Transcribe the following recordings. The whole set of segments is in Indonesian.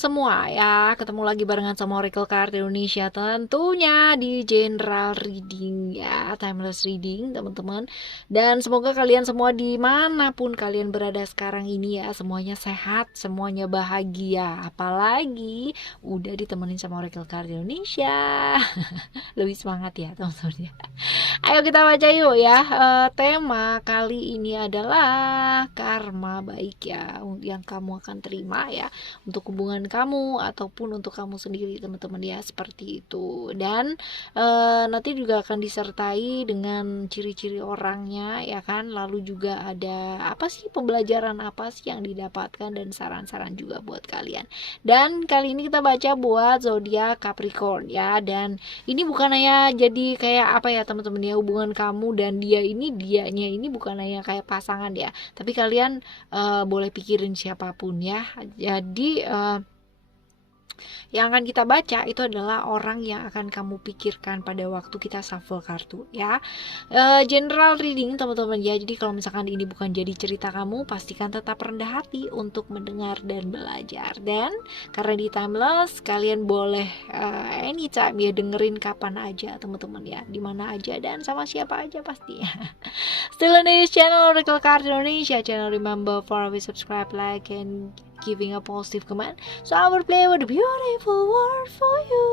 semua ya, ketemu lagi barengan sama Oracle Card Indonesia tentunya di General Reading ya, Timeless Reading teman-teman. Dan semoga kalian semua dimanapun kalian berada sekarang ini ya, semuanya sehat, semuanya bahagia. Apalagi udah ditemenin sama Oracle Card Indonesia. Lebih semangat ya teman-teman ya. Ayo kita baca yuk ya. Tema kali ini adalah karma baik ya, yang kamu akan terima ya, untuk hubungan kamu ataupun untuk kamu sendiri teman-teman ya, seperti itu. Dan nanti juga akan disertai dengan ciri-ciri orangnya ya kan, lalu juga ada apa sih, pembelajaran apa sih yang didapatkan, dan saran-saran juga buat kalian. Dan kali ini kita baca buat zodiak Capricorn ya, dan ini bukan hanya jadi kayak apa ya teman-teman ya, hubungan kamu dan dianya ini bukan hanya kayak pasangan ya, tapi kalian boleh pikirin siapapun ya. Jadi yang akan kita baca itu adalah orang yang akan kamu pikirkan pada waktu kita shuffle kartu ya. General reading teman-teman ya, jadi kalau misalkan ini bukan jadi cerita kamu, pastikan tetap rendah hati untuk mendengar dan belajar. Dan karena di timeless, kalian boleh anytime ya, dengerin kapan aja teman-teman ya, dimana aja dan sama siapa aja pastinya. Still on this channel Oracle Card Indonesia channel, remember for always subscribe, like, and giving a positive comment, so I will play with a beautiful world for you.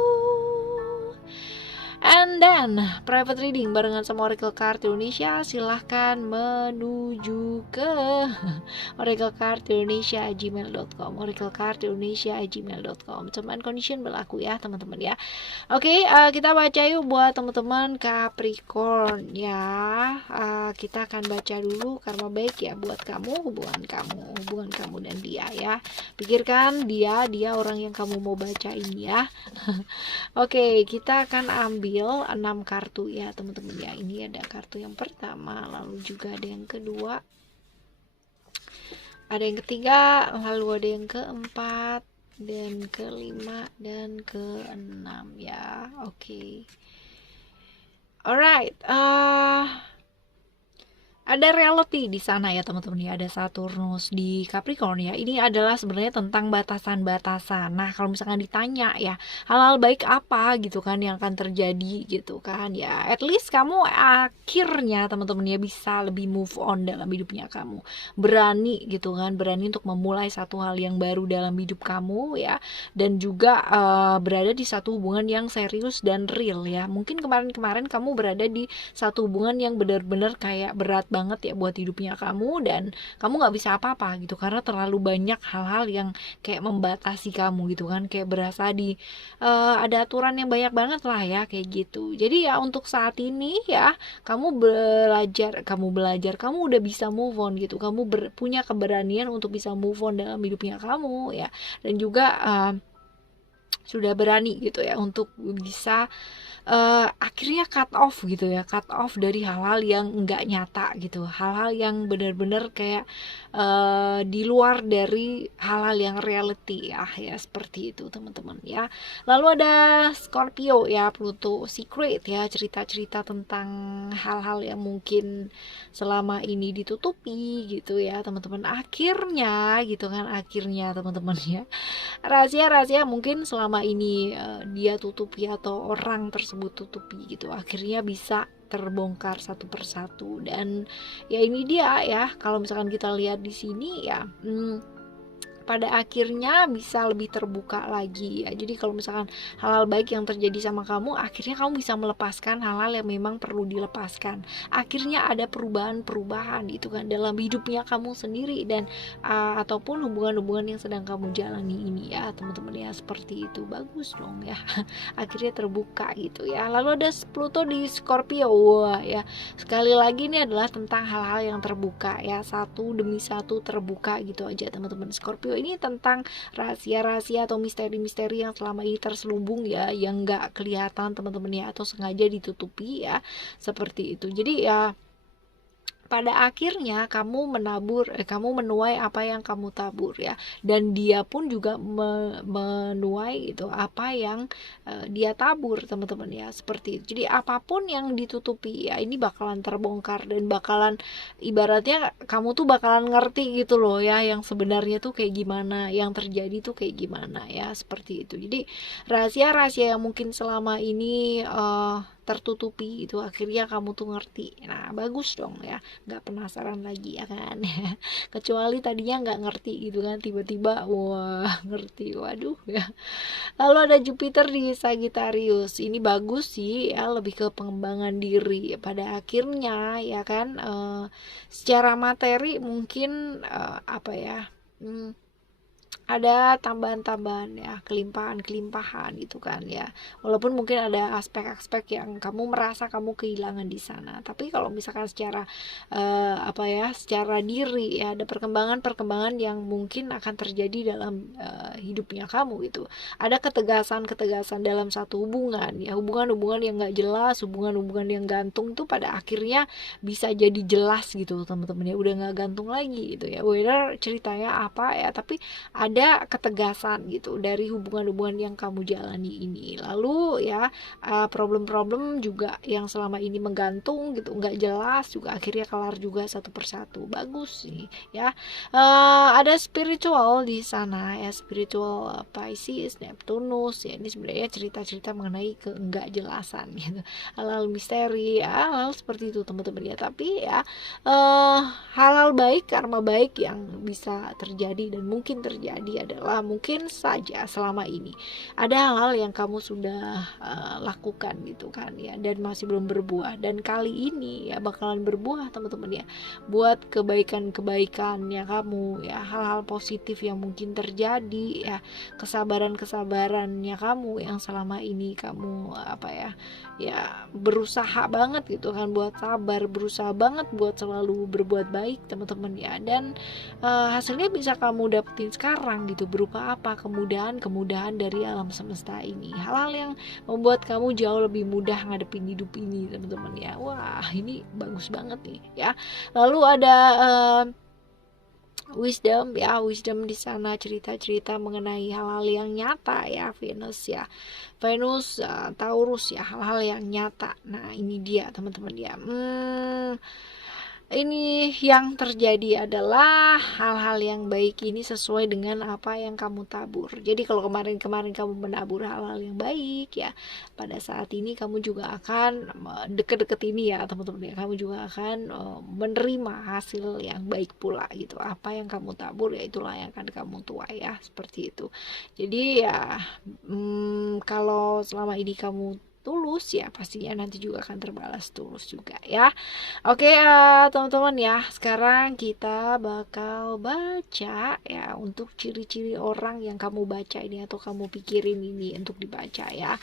And then private reading barengan sama Oracle Card Indonesia, silahkan menuju ke oraclecardindonesia@gmail.com, oraclecardindonesia@gmail.com. Term and condition berlaku ya teman-teman ya. Oke, kita baca yuk buat teman-teman Capricorn ya. Kita akan baca dulu karma baik ya buat kamu, hubungan kamu dan dia ya. Pikirkan dia orang yang kamu mau baca ini ya. Oke, kita akan ambil 6 kartu ya teman-teman ya. Ini ada kartu yang pertama, lalu juga ada yang kedua, ada yang ketiga, lalu ada yang keempat, dan kelima, dan keenam ya. Oke. Alright, ada reality di sana ya teman-teman ya, ada Saturnus di Capricorn ya. Ini adalah sebenarnya tentang batasan-batasan. Nah, kalau misalkan ditanya ya, hal-hal baik apa gitu kan yang akan terjadi gitu kan ya, at least kamu akhirnya teman-teman ya bisa lebih move on dalam hidupnya kamu. Berani gitu kan, berani untuk memulai satu hal yang baru dalam hidup kamu ya, dan juga berada di satu hubungan yang serius dan real ya. Mungkin kemarin-kemarin kamu berada di satu hubungan yang benar-benar kayak berat banget ya buat hidupnya kamu, dan kamu nggak bisa apa-apa gitu karena terlalu banyak hal-hal yang kayak membatasi kamu gitu kan, kayak berasa di ada aturan yang banyak banget lah ya kayak gitu. Jadi ya untuk saat ini ya, kamu belajar, kamu udah bisa move on gitu, kamu punya keberanian untuk bisa move on dalam hidupnya kamu ya, dan juga sudah berani gitu ya untuk bisa akhirnya cut off gitu ya, cut off dari hal-hal yang nggak nyata gitu, hal-hal yang benar-benar kayak di luar dari hal-hal yang reality ya seperti itu teman-teman ya. Lalu ada Scorpio ya, Pluto secret ya, cerita-cerita tentang hal-hal yang mungkin selama ini ditutupi gitu ya teman-teman, akhirnya gitu kan, akhirnya teman-teman ya, rahasia-rahasia mungkin selama ini dia tutupi atau orang tersebut tutupi gitu, akhirnya bisa terbongkar satu persatu. Dan ya ini dia ya, kalau misalkan kita lihat di sini ya, pada akhirnya bisa lebih terbuka lagi ya. Jadi kalau misalkan hal-hal baik yang terjadi sama kamu, akhirnya kamu bisa melepaskan hal-hal yang memang perlu dilepaskan. Akhirnya ada perubahan-perubahan gitu kan dalam hidupnya kamu sendiri, dan ataupun hubungan-hubungan yang sedang kamu jalani ini ya teman-teman ya, seperti itu. Bagus dong ya. Akhirnya terbuka gitu ya. Lalu ada Pluto di Scorpio. Wah ya, sekali lagi ini adalah tentang hal-hal yang terbuka ya, satu demi satu terbuka gitu aja teman-teman. Scorpio ini tentang rahasia-rahasia atau misteri-misteri yang selama ini terselubung ya, yang nggak kelihatan teman-teman ya, atau sengaja ditutupi ya, seperti itu. Jadi ya pada akhirnya kamu menuai apa yang kamu tabur ya, dan dia pun juga menuai itu apa yang dia tabur, teman-teman ya, seperti itu. Jadi apapun yang ditutupi ya ini bakalan terbongkar, dan bakalan ibaratnya kamu tuh bakalan ngerti gitu loh ya, yang sebenarnya tuh kayak gimana, yang terjadi tuh kayak gimana ya, seperti itu. Jadi rahasia-rahasia yang mungkin selama ini tertutupi itu akhirnya kamu tuh ngerti. Nah bagus dong ya, nggak penasaran lagi ya kan. Kecuali tadinya nggak ngerti gitu kan, tiba-tiba wah ngerti, waduh ya. Lalu ada Jupiter di Sagittarius, ini bagus sih ya, lebih ke pengembangan diri pada akhirnya ya kan. Secara materi mungkin apa ya, ada tambahan-tambahan ya, kelimpahan gitu kan ya. Walaupun mungkin ada aspek-aspek yang kamu merasa kamu kehilangan di sana, tapi kalau misalkan secara apa ya, secara diri ya, ada perkembangan yang mungkin akan terjadi dalam hidupnya kamu gitu. Ada ketegasan dalam satu hubungan ya, hubungan yang nggak jelas, hubungan yang gantung tuh pada akhirnya bisa jadi jelas gitu teman-teman ya, udah nggak gantung lagi gitu ya. Whether ceritanya apa ya, tapi ada ketegasan gitu dari hubungan-hubungan yang kamu jalani ini. Lalu ya problem-problem juga yang selama ini menggantung gitu, nggak jelas, juga akhirnya kelar juga satu persatu. Bagus sih ya. Ada spiritual di sana ya, spiritual Pisces, Neptunus ya. Ini sebenarnya cerita-cerita mengenai keenggak jelasan gitu, hal-hal misteri ya, hal seperti itu teman-teman ya. Tapi ya hal-hal baik, karma baik yang bisa terjadi dan mungkin terjadi adalah mungkin saja selama ini ada hal-hal yang kamu sudah lakukan gitu kan ya, dan masih belum berbuah, dan kali ini ya bakalan berbuah teman-teman ya, buat kebaikannya kamu ya, hal-hal positif yang mungkin terjadi ya, kesabarannya kamu yang selama ini kamu apa ya berusaha banget gitu kan buat sabar, berusaha banget buat selalu berbuat baik teman-teman ya, dan hasilnya bisa kamu dapetin sekarang gitu, berupa apa? Kemudahan dari alam semesta ini, hal-hal yang membuat kamu jauh lebih mudah ngadepin hidup ini teman-teman ya. Wah ini bagus banget nih ya. Lalu ada wisdom ya, wisdom di sana cerita-cerita mengenai hal-hal yang nyata ya, Venus Taurus ya, hal-hal yang nyata. Nah ini dia teman-teman ya. Ini yang terjadi adalah hal-hal yang baik ini sesuai dengan apa yang kamu tabur. Jadi kalau kemarin kamu menabur hal-hal yang baik ya, pada saat ini kamu juga akan deket-deket ini ya teman-teman ya, kamu juga akan menerima hasil yang baik pula gitu. Apa yang kamu tabur ya itulah yang akan kamu tuai ya, seperti itu. Jadi ya kalau selama ini kamu tulus ya, pastinya nanti juga akan terbalas tulus juga ya. Oke teman-teman ya, sekarang kita bakal baca ya untuk ciri-ciri orang yang kamu baca ini atau kamu pikirin ini untuk dibaca ya.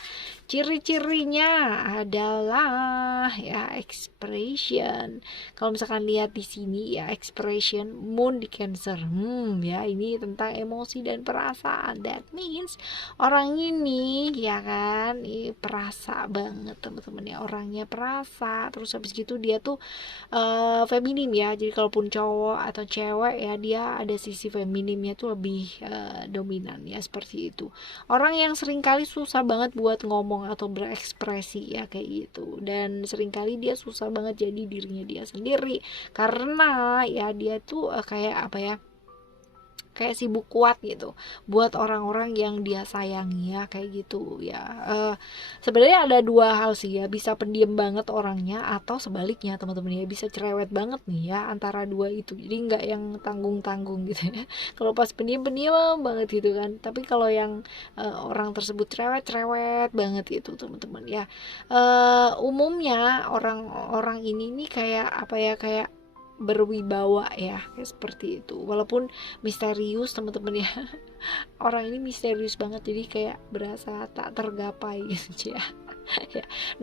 Ciri-cirinya adalah ya expression. Kalau misalkan lihat di sini ya, expression moon di Cancer. Ya ini tentang emosi dan perasaan. That means orang ini ya kan, perasa banget teman-teman ya, orangnya perasa. Terus habis gitu dia tuh feminim ya, jadi kalaupun cowok atau cewek ya, dia ada sisi feminimnya tuh lebih dominan ya, seperti itu. Orang yang seringkali susah banget buat ngomong atau berekspresi ya kayak gitu, dan seringkali dia susah banget jadi dirinya dia sendiri, karena ya dia tuh kayak apa ya, kayak sibuk kuat gitu buat orang-orang yang dia sayangi ya, kayak gitu ya. Sebenarnya ada dua hal sih ya, bisa pendiam banget orangnya atau sebaliknya teman-teman ya, bisa cerewet banget nih ya, antara dua itu. Jadi nggak yang tanggung-tanggung gitu ya. Kalau pas pendiam banget gitu kan, tapi kalau yang orang tersebut cerewet banget gitu teman-teman ya. Umumnya orang-orang ini nih kayak apa ya, kayak berwibawa ya, kayak seperti itu. Walaupun misterius teman-teman ya, orang ini misterius banget, jadi kayak berasa tak tergapai gitu ya.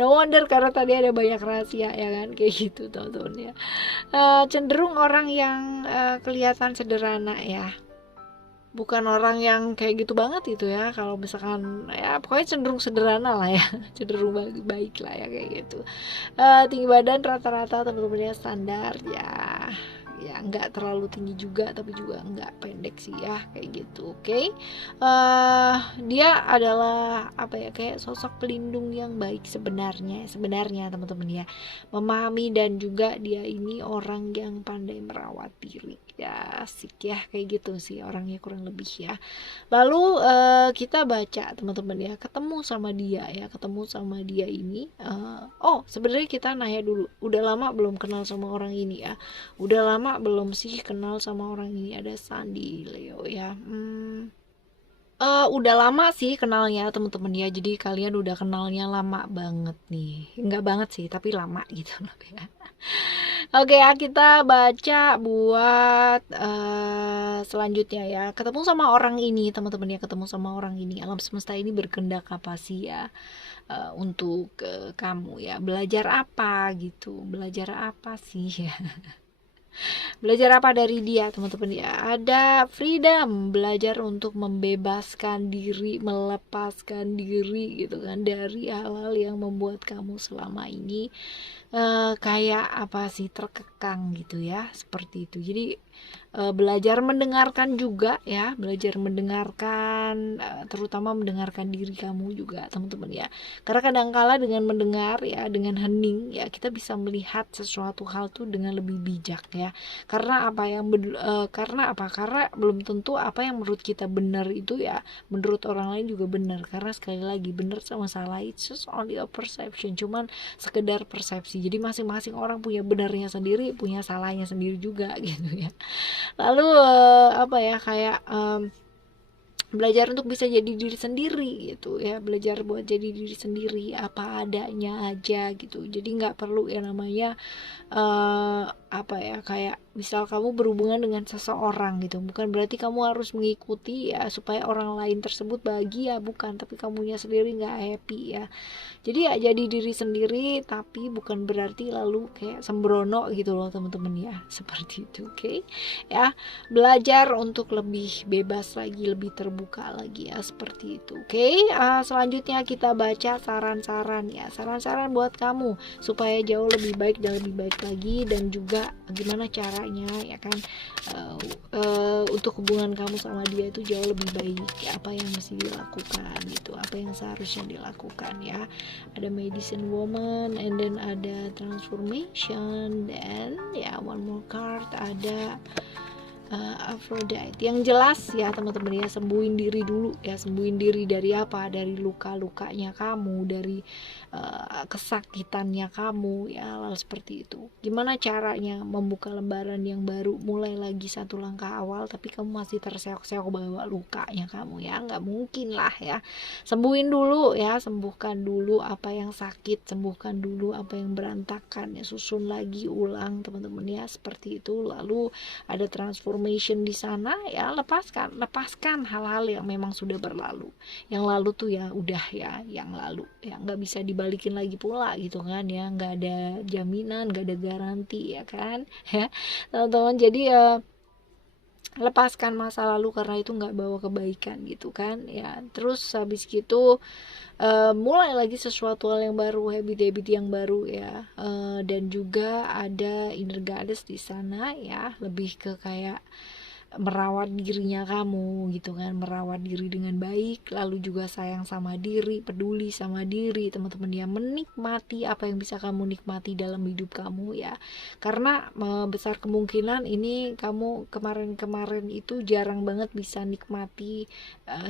No wonder karena tadi ada banyak rahasia ya kan, kayak gitu teman-teman ya. Cenderung orang yang kelihatan sederhana ya, bukan orang yang kayak gitu banget itu ya, kalau misalkan ya pokoknya cenderung sederhana lah ya, cenderung baik lah ya kayak gitu. Tinggi badan rata-rata teman-teman ya standar ya, ya nggak terlalu tinggi juga tapi juga nggak pendek sih ya kayak gitu. Oke. Dia adalah apa ya, kayak sosok pelindung yang baik sebenarnya teman-teman ya, memahami dan juga dia ini orang yang pandai merawat diri ya, asik ya kayak gitu sih orangnya kurang lebih ya. Lalu kita baca teman-teman ya, ketemu sama dia ini, oh sebenarnya kita nanya dulu, udah lama belum kenal sama orang ini ya, udah lama belum sih kenal sama orang ini, ada Sandi Leo ya. Udah lama sih kenalnya teman-teman ya, jadi kalian udah kenalnya lama banget nih, nggak banget sih tapi lama gitu loh ya. Oke ya, kita baca buat selanjutnya ya. Ketemu sama orang ini teman-teman ya, ketemu sama orang ini, alam semesta ini berkehendak apa sih ya, untuk kamu ya, belajar apa gitu, belajar apa sih ya. Belajar apa dari dia teman-teman ya? Ada freedom, belajar untuk membebaskan diri, melepaskan diri gitu kan dari hal-hal yang membuat kamu selama ini kayak apa sih, terkekang gitu ya, seperti itu. Jadi belajar mendengarkan juga ya, belajar mendengarkan, terutama mendengarkan diri kamu juga teman-teman ya, karena kadangkala dengan mendengar ya, dengan hening ya, kita bisa melihat sesuatu hal tuh dengan lebih bijak ya. Karena karena belum tentu apa yang menurut kita benar itu ya menurut orang lain juga benar, karena sekali lagi benar sama salah it's just only a perception, cuman sekedar persepsi. Jadi masing-masing orang punya benarnya sendiri, punya salahnya sendiri juga gitu ya. Lalu apa ya, kayak belajar untuk bisa jadi diri sendiri gitu ya, belajar buat jadi diri sendiri apa adanya aja gitu. Jadi nggak perlu ya namanya apa ya, kayak misal kamu berhubungan dengan seseorang gitu, bukan berarti kamu harus mengikuti ya supaya orang lain tersebut bahagia, bukan, tapi kamunya sendiri nggak happy ya. Jadi ya jadi diri sendiri, tapi bukan berarti lalu kayak sembrono gitu loh teman-teman ya, seperti itu. Oke ya, belajar untuk lebih bebas lagi, lebih terbuka lagi ya, seperti itu. Oke. Selanjutnya kita baca saran-saran ya, saran-saran buat kamu supaya jauh lebih baik dan lebih baik lagi, dan juga gimana caranya ya kan, untuk hubungan kamu sama dia itu jauh lebih baik, apa yang mesti dilakukan gitu, apa yang seharusnya dilakukan ya. Ada medicine woman, and then ada transformation, dan ya one more card ada Aphrodite. Yang jelas ya teman-teman ya, sembuhin diri dulu ya, sembuhin diri dari apa, dari luka-lukanya kamu, dari kesakitannya kamu ya, hal seperti itu. Gimana caranya membuka lembaran yang baru, mulai lagi satu langkah awal, tapi kamu masih terseok-seok bawa lukanya kamu ya, nggak mungkin lah ya. Sembuhin dulu ya, sembuhkan dulu apa yang sakit, sembuhkan dulu apa yang berantakan ya, susun lagi ulang teman-teman ya, seperti itu. Lalu ada transformation di sana ya, lepaskan hal-hal yang memang sudah berlalu. Yang lalu tuh ya udah ya, yang lalu ya, nggak bisa dibalikin lagi pula gitu kan ya, nggak ada jaminan, nggak ada garansi ya kan ya teman-teman. Jadi lepaskan masa lalu karena itu nggak bawa kebaikan gitu kan ya. Terus habis gitu mulai lagi sesuatu hal yang baru, habit-habit yang baru ya. Dan juga ada inner goddess di sana ya, lebih ke kayak merawat dirinya kamu gitu kan, merawat diri dengan baik, lalu juga sayang sama diri, peduli sama diri teman-teman ya, menikmati apa yang bisa kamu nikmati dalam hidup kamu ya, karena besar kemungkinan ini kamu kemarin-kemarin itu jarang banget bisa nikmati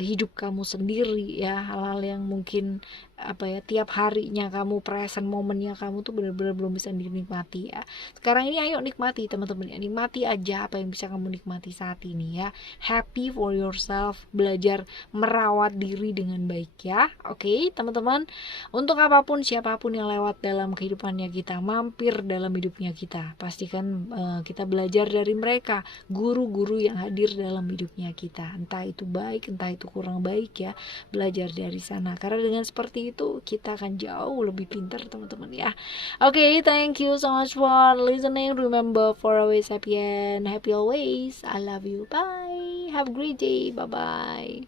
hidup kamu sendiri ya, hal-hal yang mungkin apa ya, tiap harinya kamu present momennya kamu tuh benar-benar belum bisa dinikmati ya. Sekarang ini ayo nikmati teman-teman ya, nikmati aja apa yang bisa kamu nikmati saat ini ya. Happy for yourself, belajar merawat diri dengan baik ya. Oke teman-teman, untuk apapun siapapun yang lewat dalam kehidupannya kita, mampir dalam hidupnya kita, pastikan kita belajar dari mereka, guru-guru yang hadir dalam hidupnya kita, entah itu baik entah itu kurang baik ya, belajar dari sana, karena dengan seperti itu, kita akan jauh lebih pintar teman-teman ya. Oke, thank you so much for listening. Remember for always happy and happy always. I love you. Bye. Have a great day. Bye bye.